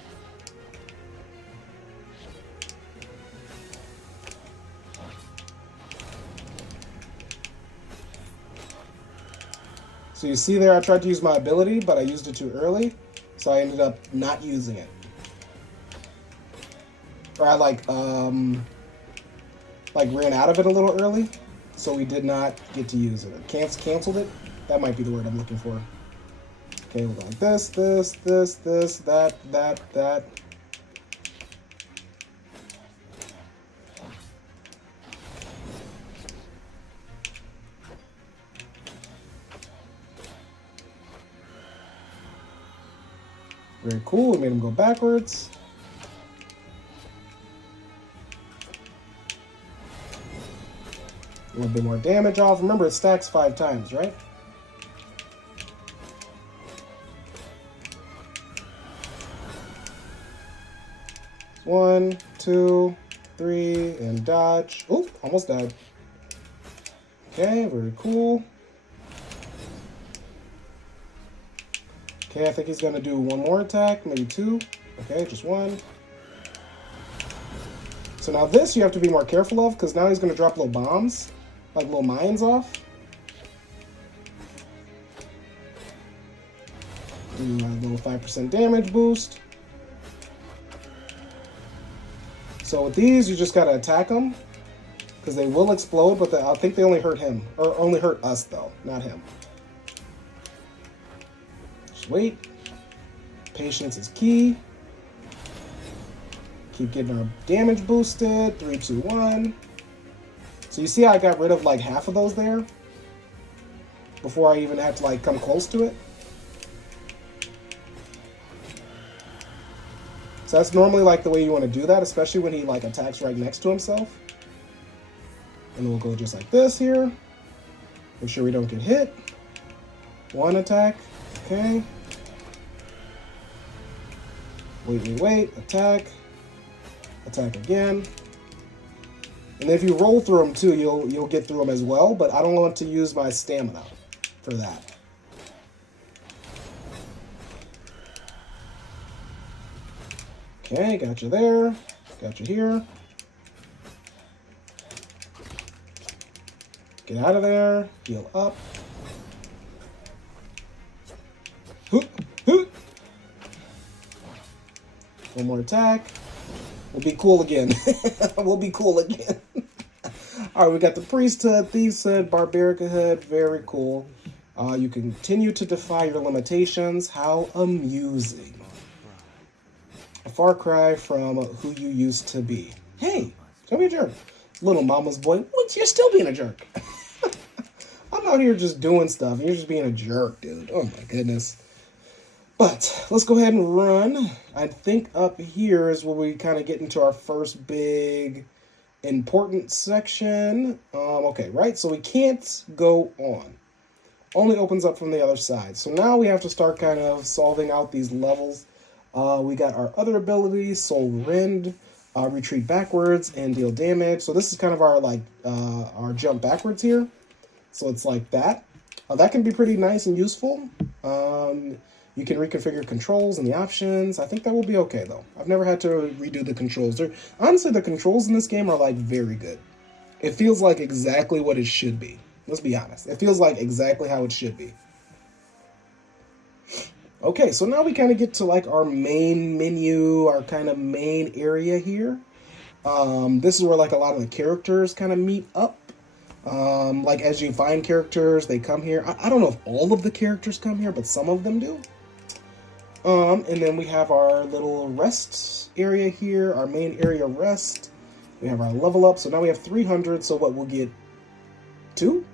So you see there, I tried to use my ability, but I used it too early. So I ended up not using it. Or I like ran out of it a little early. So we did not get to use it. Canceled it? That might be the word I'm looking for. Okay, we'll go like this, that. Very cool. We made him go backwards. A little bit more damage off. Remember, it stacks 5 times, right? One, 2, 3, and dodge. Oop, almost died. Okay, very cool. Okay, I think he's going to do 1 more attack, maybe 2. Okay, just 1. So now this you have to be more careful of, because now he's going to drop little bombs, like little mines off. Do a little 5% damage boost. So with these, you just got to attack them, because they will explode, but I think they only hurt him, or only hurt us though, not him. Just wait. Patience is key. Keep getting our damage boosted. 3, 2, 1. So you see how I got rid of like half of those there before I even had to like come close to it? So that's normally like the way you want to do that, especially when he like attacks right next to himself. And we'll go just like this here. Make sure we don't get hit. 1 attack. Okay. Wait. Attack. Attack again. And if you roll through them too, you'll get through them as well, but I don't want to use my stamina for that. Okay, got you there. Got you here. Get out of there. Heal up. Hoop, hoop. One more attack. We'll be cool again. We'll be cool again. Alright, we got the Priesthood, Thieves' Head, Barbaric Head. Very cool. You continue to defy your limitations. How amusing. A far cry from who you used to be. Hey, don't be a jerk. Little mama's boy. What? You're still being a jerk. I'm out here just doing stuff, and you're just being a jerk, dude. Oh my goodness. But let's go ahead and run. I think up here is where we kind of get into our first big important section. Okay, right? So we can't go on. Only opens up from the other side. So now we have to start kind of solving out these levels. We got our other abilities, Soul Rend, retreat backwards and deal damage. So this is kind of our our jump backwards here. So it's like that. That can be pretty nice and useful. You can reconfigure controls and the options. I think that will be okay though. I've never had to redo the controls. Honestly, the controls in this game are like very good. It feels like exactly what it should be. Let's be honest. It feels like exactly how it should be. Okay, so now we kind of get to like our main menu, our kind of main area here. This is where like a lot of the characters kind of meet up. Like as you find characters, they come here. I don't know if all of the characters come here, but some of them do. And then we have our little rest area here, our main area rest. We have our level up. So now we have 300. So what, we'll get 2?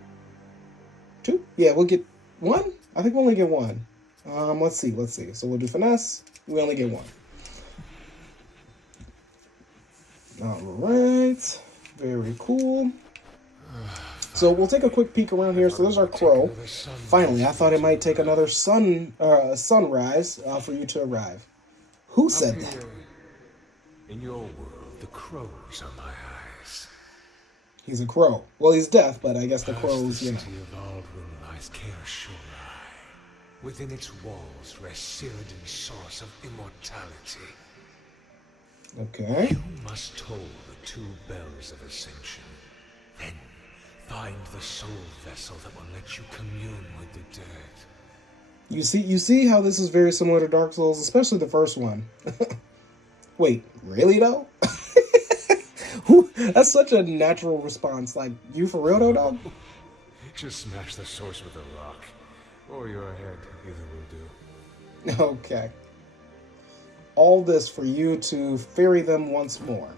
2? Yeah, we'll get 1. I think we'll only get 1. Let's see. So we'll do finesse. We only get 1. All right. Very cool. So we'll take a quick peek around here. So there's our crow. Finally, I thought it might take another sunrise for you to arrive. Who said that? In your world, the crows are my eyes. He's a crow. Well, he's deaf, but I guess the crows, you know. The city of Aldrin lies Kershore. Within its walls rests Cyrodiil's source of immortality. Okay. You must toll the 2 bells of ascension. Then find the soul vessel that will let you commune with the dead. You see how this is very similar to Dark Souls, especially the first one. Wait, really though? That's such a natural response. Like, you for real though, dog? Just smash the source with a rock. Or your head, either will do. Okay. All this for you to ferry them once more.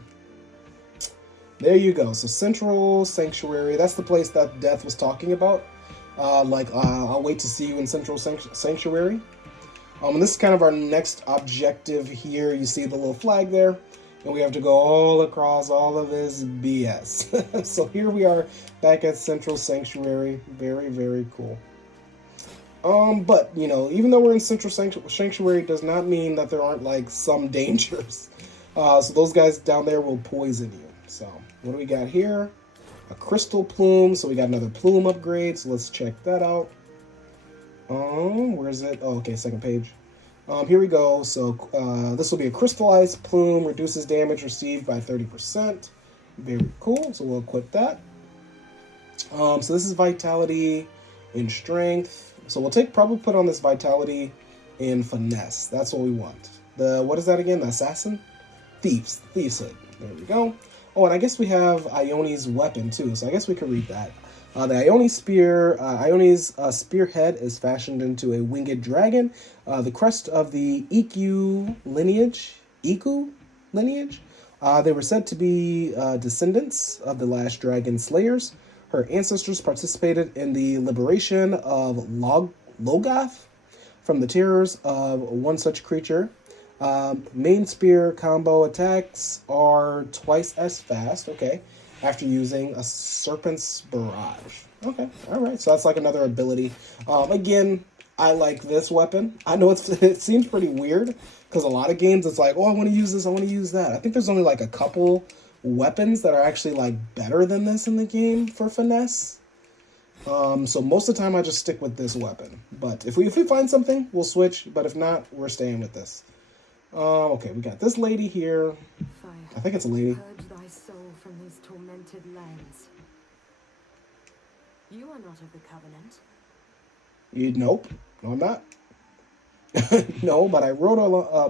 There you go. So Central Sanctuary, that's the place that Death was talking about. I'll wait to see you in Central Sanctuary. And this is kind of our next objective here. You see the little flag there. And we have to go all across all of this BS. So here we are back at Central Sanctuary. Very, very cool. But, you know, even though we're in Central Sanctuary, does not mean that there aren't, like, some dangers. So those guys down there will poison you. So, what do we got here? A crystal plume. So we got another plume upgrade. So let's check that out. Where is it? Oh, okay, second page. Here we go. So this will be a crystallized plume. Reduces damage received by 30%. Very cool. So we'll equip that. So this is vitality in strength. So we'll probably put on this vitality in finesse. That's what we want. What is that again? The assassin? Thieves Hood. There we go. Oh, and I guess we have Ione's weapon too. So I guess we could read that. The Ione's spearhead is fashioned into a winged dragon. The crest of the Iku lineage. They were said to be descendants of the last dragon slayers. Her ancestors participated in the liberation of Logoth from the terrors of one such creature. Main spear combo attacks are twice as fast, okay, after using a Serpent's Barrage. Okay, alright, so that's like another ability. Again, I like this weapon. I know it seems pretty weird, because a lot of games it's like, oh, I want to use this, I want to use that. I think there's only like a couple weapons that are actually like better than this in the game for finesse. So most of the time I just stick with this weapon. But if we find something, we'll switch. But if not, we're staying with this. Okay, we got this lady here. Fire. I think it's a lady. Purge thy soul from these tormented lands. You are not of the Covenant. Nope. No, I'm not. No, but I rode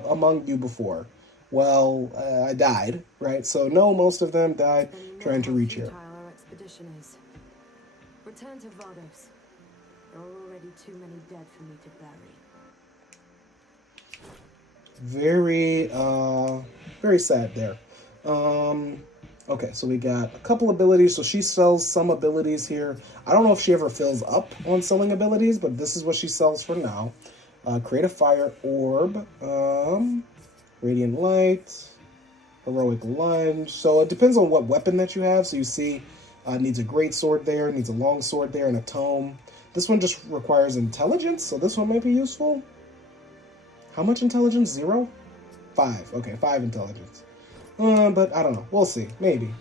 among you before. Well, I died, right? So no, most of them died Then you know trying to how reach here. futile our expedition is. Return to Vardos. There are already too many dead for me to bury. Very sad there. Okay, so we got a couple abilities. So she sells some abilities here. I don't know if she ever fills up on selling abilities, but this is what she sells for now. Create a fire orb, radiant light, heroic lunge. So it depends on what weapon that you have. So you see, needs a great sword there, needs a long sword there, and a tome. This one just requires intelligence, so this one might be useful. How much intelligence? 0? 5. Okay, 5 intelligence. But I don't know. We'll see. Maybe.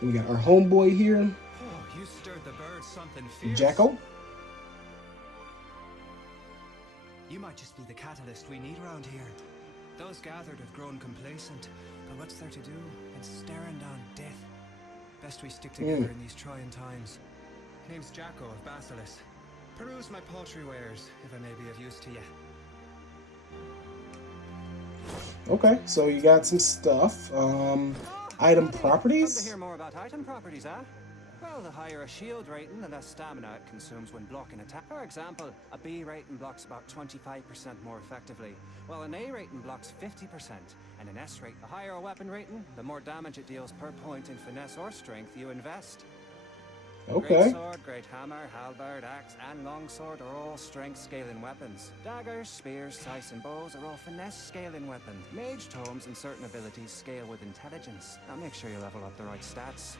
We got our homeboy here. Oh, you stirred the birds something fierce. Jacko. You might just be the catalyst we need around here. Those gathered have grown complacent, but what's there to do? It's staring down death. Best we stick together in these trying times. Name's Jacko of Basilis. Peruse my paltry wares, if I may be of use to you. Okay, so you got some stuff. Item Come properties. to hear more about item properties, huh? Well, the higher a shield rating, the less stamina it consumes when blocking attack. For example, a B rating blocks about 25% more effectively, while an A rating blocks 50%, and an S rate, the higher a weapon rating, the more damage it deals per point in finesse or strength you invest. Okay. Great sword, great hammer, halberd, axe, and longsword are all strength scaling weapons. Daggers, spears, scythes, and bows are all finesse scaling weapons. Mage tomes and certain abilities scale with intelligence. Now make sure you level up the right stats.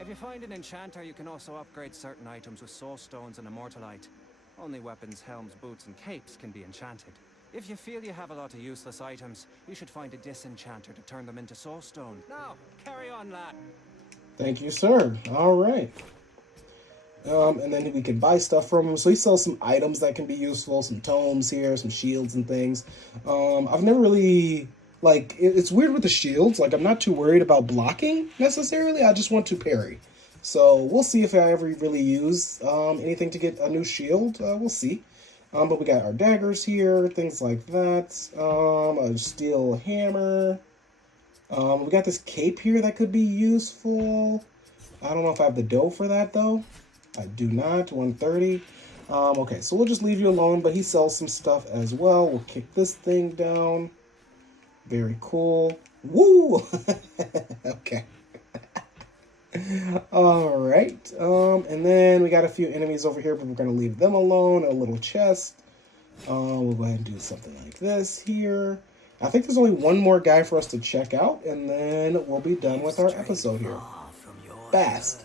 If you find an enchanter, you can also upgrade certain items with soul stones and immortalite. Only weapons, helms, boots, and capes can be enchanted. If you feel you have a lot of useless items, you should find a disenchanter to turn them into soul stone. Now, carry on, lad. Thank you, sir. All right. And then we can buy stuff from him. So he sells some items that can be useful, some tomes here, some shields and things. I've never really, like, it's weird with the shields. Like, I'm not too worried about blocking necessarily. I just want to parry. So we'll see if I ever really use anything to get a new shield. We'll see. But we got our daggers here, things like that. A steel hammer. We got this cape here that could be useful. I don't know if I have the dough for that, though. I do not. 130. Okay, so we'll just leave you alone, but he sells some stuff as well. We'll kick this thing down. Very cool. Woo! Okay. All right. And then we got a few enemies over here, but we're going to leave them alone. A little chest. We'll go ahead and do something like this here. I think there's only one more guy for us to check out, and then we'll be done with our episode here. Fast.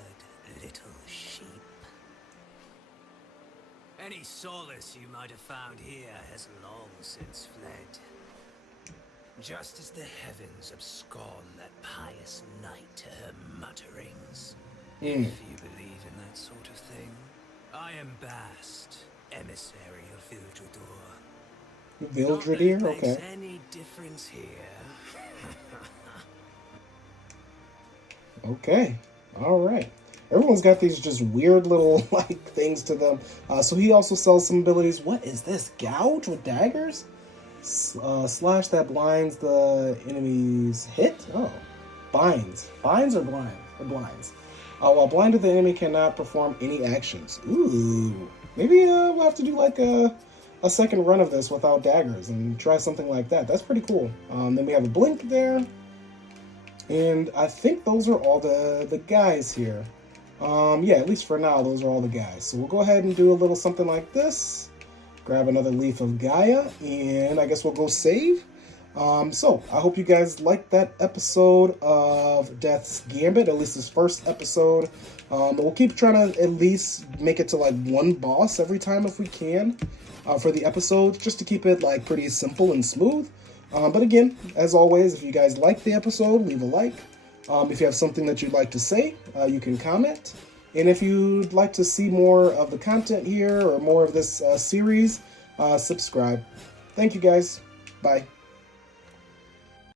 Any solace you might have found here has long since fled. Just as the heavens abscond that pious night to her mutterings. If you believe in that sort of thing, I am Bast, emissary of Vildredor. Vildredir? Not that it makes Okay. any difference here. Okay. All right. Everyone's got these just weird little, like, things to them. So he also sells some abilities. What is this? Gouge with daggers? Slash that blinds the enemy's hit? Oh. Binds. Binds or blinds? Or blinds. While blinded, the enemy cannot perform any actions. Ooh. Maybe we'll have to do, like, a second run of this without daggers and try something like that. That's pretty cool. Then we have a blink there. And I think those are all the guys here. Yeah, at least for now, those are all the guys. So we'll go ahead and do a little something like this. Grab another Leaf of Gaia, and I guess we'll go save. So I hope you guys liked that episode of Death's Gambit, at least this first episode. But we'll keep trying to at least make it to like one boss every time if we can for the episodes, just to keep it like pretty simple and smooth. But again, as always, if you guys liked the episode, leave a like. If you have something that you'd like to say, you can comment. And if you'd like to see more of the content here or more of this series, subscribe. Thank you guys. Bye.